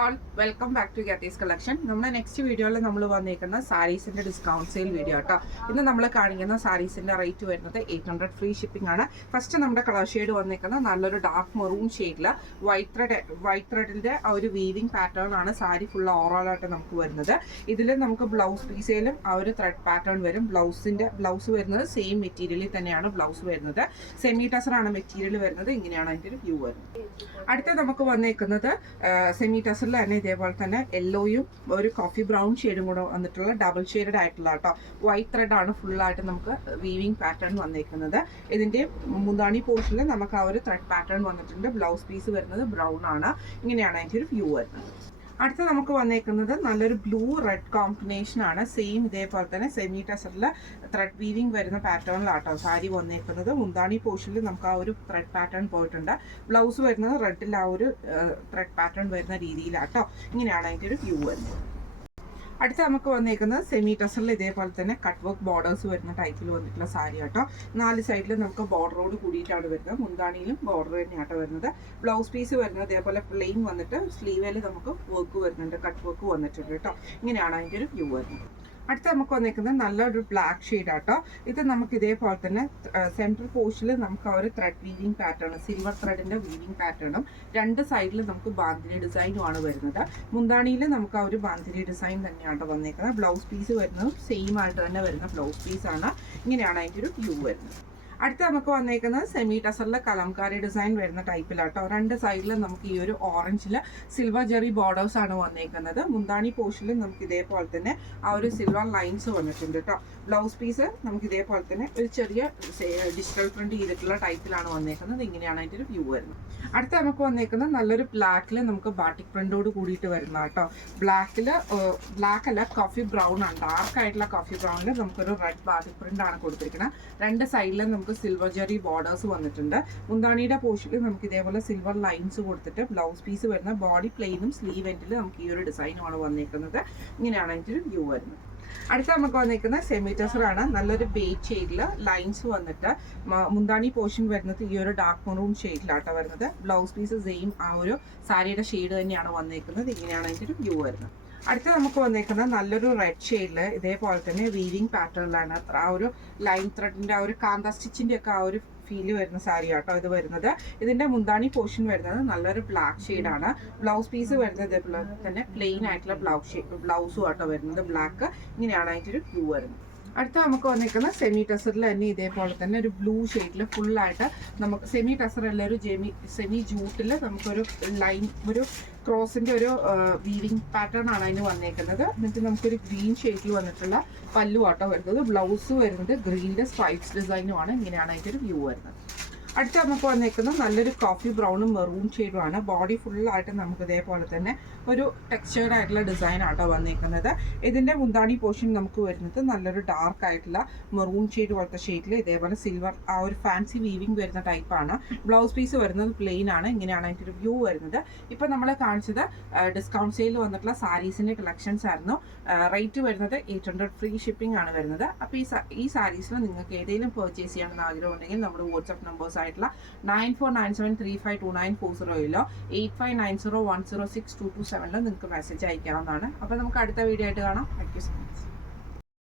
All welcome back to Gathi's collection. നമ്മുടെ next വീഡിയോയിൽ നമ്മൾ വന്നിരിക്കുന്ന സാരീസിന്റെ ഡിസ്കൗണ്ട് സെയിൽ വീഡിയോ കേട്ടോ. ഇന്ന് നമ്മൾ കാണിക്കുന്ന സാരീസിന്റെ റേറ്റ് വരുന്നത് 800 ഫ്രീ ഷിപ്പിംഗ് ആണ്. ഫസ്റ്റ് നമ്മുടെ കളർ ഷെയ്ഡ് വന്നിരിക്കുന്നത് നല്ലൊരു ഡാർക്ക് മെറൂൺ ഷെയ്ഡില് വൈറ്റ് ത്രെഡിന്റെ ആ ഒരു വീവിംഗ് പാറ്റേൺ ആണ് സാരി ഫുൾ ഓവറോൾ ആയിട്ട് നമുക്ക് വരുന്നത്. ഇതിൽ നമുക്ക് ബ്ലൗസ് പീസയിലും ആ ഒരു ത്രെഡ് പാറ്റേൺ വരും. ബ്ലൗസ് വരുന്നത് സെയിം മെറ്റീരിയലിൽ തന്നെയാണ് ബ്ലൗസ് വരുന്നത്. സെമി ടസർ ആണ് മെറ്റീരിയൽ വരുന്നത്. ഇങ്ങനെയാണ് അതിന്റെ ഒരു വ്യൂ വരുന്നത്. അടുത്ത നമുക്ക് വന്നേക്കുന്നത് സെമി ടസറിൽ തന്നെ ഇതേപോലെ തന്നെ യെല്ലോയും ഒരു കോഫി ബ്രൗൺ ഷെയ്ഡും കൂടെ വന്നിട്ടുള്ള ഡബിൾ ഷെയ്ഡ് ആയിട്ടുള്ള കേട്ടോ. വൈറ്റ് ത്രെഡ് ആണ് ഫുള്ളായിട്ട് നമുക്ക് വീവിംഗ് പാറ്റേൺ വന്നേക്കുന്നത്. ഇതിന്റെ മുന്താണി പോർഷനിൽ നമുക്ക് ആ ഒരു ത്രെഡ് പാറ്റേൺ വന്നിട്ടുണ്ട്. ബ്ലൗസ് പീസ് വരുന്നത് ബ്രൗൺ ആണ്. ഇങ്ങനെയാണ് അതിന്റെ ഒരു വ്യൂ വരുന്നത്. അടുത്ത നമുക്ക് വന്നേക്കുന്നത് നല്ലൊരു ബ്ലൂ റെഡ് കോമ്പിനേഷൻ ആണ്. സെയിം ഇതേപോലെ തന്നെ സെമി ടസറിൽ ത്രെഡ് വീവിംഗ് വരുന്ന പാറ്റേണിലാട്ടോ സാരി വന്നേക്കുന്നത്. മുന്താണി പോർഷനിൽ നമുക്ക് ആ ഒരു ത്രെഡ് പാറ്റേൺ പോയിട്ടുണ്ട്. ബ്ലൗസ് വരുന്നത് റെഡിൽ ആ ഒരു ത്രെഡ് പാറ്റേൺ വരുന്ന രീതിയിലാട്ടോ. ഇങ്ങനെയാണ് അതിൻ്റെ ഒരു വ്യൂ വരുന്നത്. അടുത്ത നമുക്ക് വന്നേക്കുന്നത് സെമി ടസറിൽ ഇതേപോലെ തന്നെ കട്ട് വർക്ക് ബോർഡേഴ്സ് വരുന്ന ടൈപ്പിൽ വന്നിട്ടുള്ള സാരി കേട്ടോ. 4 സൈഡിൽ നമുക്ക് ബോർഡറോട് കൂടിയിട്ടാണ് വരുന്നത്. മുന്താണിയിലും ബോർഡർ തന്നെയാട്ടോ വരുന്നത്. ബ്ലൗസ് പീസ് വരുന്നത് ഇതേപോലെ പ്ലെയിൻ വന്നിട്ട് സ്ലീവിൽ നമുക്ക് വർക്ക് വരുന്നുണ്ട്. കട്ട് വർക്ക് വന്നിട്ടുണ്ട് കേട്ടോ. ഇങ്ങനെയാണ് അതിൻ്റെ ഒരു വ്യൂ വരുന്നത്. അടുത്ത നമുക്ക് വന്നിരിക്കുന്നത് നല്ലൊരു ബ്ലാക്ക് ഷെയ്ഡ് ആട്ടോ. ഇത് നമുക്ക് ഇതേപോലെ തന്നെ സെൻട്രൽ പോർഷനിൽ നമുക്ക് ആ ഒരു ത്രെഡ് വീവിംഗ് പാറ്റേൺ, സിൽവർ ത്രെഡിന്റെ വീവിംഗ് പാറ്റേണും 2 സൈഡിൽ നമുക്ക് ബാന്തിനി ഡിസൈനും ആണ് വരുന്നത്. മുന്താണിയിൽ നമുക്ക് ആ ഒരു ബാന്തിനി ഡിസൈൻ തന്നെയാണ് വന്നിരിക്കുന്നത്. ബ്ലൗസ് പീസ് വരുന്നത് സെയിം ആയിട്ട് തന്നെ വരുന്ന ബ്ലൗസ് പീസാണ്. ഇങ്ങനെയാണ് അതിൻ്റെ ഒരു വ്യൂ വരുന്നത്. അടുത്ത നമുക്ക് വന്നേക്കുന്നത് സെമി ടസറിലെ കലംകാരി ഡിസൈൻ വരുന്ന ടൈപ്പിലാട്ടോ. 2 സൈഡിൽ നമുക്ക് ഈ ഒരു ഓറഞ്ചിൽ സിൽവർ ജെറി ബോർഡേഴ്സ് ആണ് വന്നേക്കുന്നത്. മുന്താണി പോർഷനിൽ നമുക്ക് ഇതേപോലെ തന്നെ ആ ഒരു സിൽവർ ലൈൻസ് വന്നിട്ടുണ്ട് കേട്ടോ. ബ്ലൗസ് പീസ് നമുക്ക് ഇതേപോലെ തന്നെ ഒരു ചെറിയ ഡിജിറ്റൽ പ്രിന്റ് ചെയ്തിട്ടുള്ള ടൈപ്പിലാണ് വന്നേക്കുന്നത്. ഇങ്ങനെയാണ് അതിൻ്റെ ഒരു വ്യൂ വരുന്നത്. അടുത്ത നമുക്ക് വന്നേക്കുന്നത് നല്ലൊരു ബ്ലാക്കിൽ നമുക്ക് ബാട്ടിക് പ്രിന്റോട് കൂടിയിട്ട് വരുന്ന കേട്ടോ. ബ്ലാക്ക് അല്ല, കോഫി ബ്രൗൺ ആണ്. ഡാർക്ക് ആയിട്ടുള്ള കോഫി ബ്രൗണിൽ നമുക്കൊരു റെഡ് ബാട്ടിക് പ്രിന്റ് ആണ് കൊടുത്തിരിക്കുന്നത്. 2 സൈഡിലും നമുക്ക് സിൽവർ ജെറി ബോർഡേഴ്സ് വന്നിട്ടുണ്ട്. മുന്താണിയുടെ പോർഷനിൽ നമുക്ക് ഇതേപോലെ സിൽവർ ലൈൻസ് കൊടുത്തിട്ട് ബ്ലൗസ് പീസ് വരുന്ന ബോഡി പ്ലെയിനും സ്ലീവ് എൻഡിൽ നമുക്ക് ഈ ഒരു ഡിസൈനുമാണ് വന്നിരിക്കുന്നത്. ഇങ്ങനെയാണ് അതിൻ്റെ ഒരു വ്യൂ വരുന്നത്. അടുത്ത നമുക്ക് വന്നിരിക്കുന്നത് സെമി ടസർ ആണ്. നല്ലൊരു ബേജ് ഷെയ്ഡിൽ ലൈൻസ് വന്നിട്ട് മുന്താണി പോർഷൻ വരുന്നത് ഈ ഒരു ഡാർക്ക് മെറൂൺ ഷെയ്ഡിലാട്ടോ വരുന്നത്. ബ്ലൗസ് പീസ് സെയിം ആ ഒരു സാരിയുടെ ഷെയ്ഡ് തന്നെയാണ് വന്നിരിക്കുന്നത്. ഇങ്ങനെയാണ് അതിൻ്റെ ഒരു വ്യൂ വരുന്നത്. അടുത്ത നമുക്ക് വന്നേക്കുന്നത് നല്ലൊരു റെഡ് ഷെയ്ഡിൽ ഇതേപോലെ തന്നെ വീവിംഗ് പാറ്റേണിലാണ് ആ ഒരു ലൈൻ ത്രെഡിന്റെ ആ ഒരു കാന്ത സ്റ്റിച്ചിന്റെ ഒക്കെ ആ ഒരു ഫീല് വരുന്ന സാരി ആട്ടോ ഇത് വരുന്നത്. ഇതിന്റെ മുന്താണി പോർഷൻ വരുന്നത് നല്ലൊരു ബ്ലാക്ക് ഷെയ്ഡാണ്. ബ്ലൗസ് പീസ് വരുന്നത് ഇതേപോലെ തന്നെ പ്ലെയിൻ ആയിട്ടുള്ള ബ്ലൗസും ആട്ടോ വരുന്നത് ബ്ലാക്ക്. ഇങ്ങനെയാണ് അതിൻ്റെ ഒരു വ്യൂ വരുന്നത്. അടുത്ത നമുക്ക് വന്നിരിക്കുന്ന സെമി ടസറിൽ തന്നെ ഇതേപോലെ തന്നെ ഒരു ബ്ലൂ ഷെയ്ഡിൽ ഫുള്ളായിട്ട് നമുക്ക് സെമി ടസറല്ല ഒരു സെമി ജൂട്ടിൽ നമുക്കൊരു ലൈൻ, ഒരു ക്രോസിന്റെ ഒരു വീവിംഗ് പാറ്റേൺ ആണ് അതിന് വന്നേക്കുന്നത്. എന്നിട്ട് നമുക്കൊരു ഗ്രീൻ ഷെയ്ഡിൽ വന്നിട്ടുള്ള പല്ലു ആട്ടോ വരുന്നത്. ബ്ലൗസ് വരുന്നത് ഗ്രീനിന്റെ സ്ട്രൈപ്സ് ഡിസൈനുമാണ്. ഇങ്ങനെയാണ് അതിൻ്റെ ഒരു വ്യൂ വരുന്നത്. അടുത്ത നമുക്ക് വന്നേക്കുന്നത് നല്ലൊരു കോഫി ബ്രൗണും മെറൂൺ ഷെയ്ഡും ആണ്. ബോഡി ഫുള്ളായിട്ട് നമുക്ക് ഇതേപോലെ തന്നെ ഒരു ടെക്സ്ചേർഡ് ആയിട്ടുള്ള ഡിസൈൻ ആട്ടോ വന്നേക്കുന്നത്. ഇതിന്റെ മുന്താണി പോർഷൻ നമുക്ക് വരുന്നത് നല്ലൊരു ഡാർക്ക് ആയിട്ടുള്ള മെറൂൺ ഷെയ്ഡ് പോലത്തെ ഷെയ്ഡിൽ ഇതേപോലെ സിൽവർ ആ ഒരു ഫാൻസി വീവിംഗ് വരുന്ന ടൈപ്പാണ്. ബ്ലൗസ് പീസ് വരുന്നത് പ്ലെയിൻ ആണ്. ഇങ്ങനെയാണ് അതിൻ്റെ ഒരു വ്യൂ വരുന്നത്. ഇപ്പം നമ്മൾ കാണിച്ചത് ഡിസ്കൗണ്ട് സെയിൽ വന്നിട്ടുള്ള സാരീസിന്റെ കളക്ഷൻസ് ആയിരുന്നു. റേറ്റ് വരുന്നത് 800 ഫ്രീ ഷിപ്പിംഗ് ആണ് വരുന്നത്. അപ്പോൾ ഈ സാരീസിൽ നിങ്ങൾക്ക് ഏതെങ്കിലും പർച്ചേസ് ചെയ്യണമെന്ന് ആഗ്രഹം ഉണ്ടെങ്കിൽ നമ്മുടെ വാട്സ്ആപ്പ് നമ്പേഴ്സ് ആയിട്ടുള്ള 9497352940 8590106227 നിങ്ങൾക്ക് മെസ്സേജ് അയക്കാവുന്നതാണ്. അപ്പോൾ നമുക്ക് അടുത്ത വീഡിയോ ആയിട്ട് കാണാം. Thank you so much.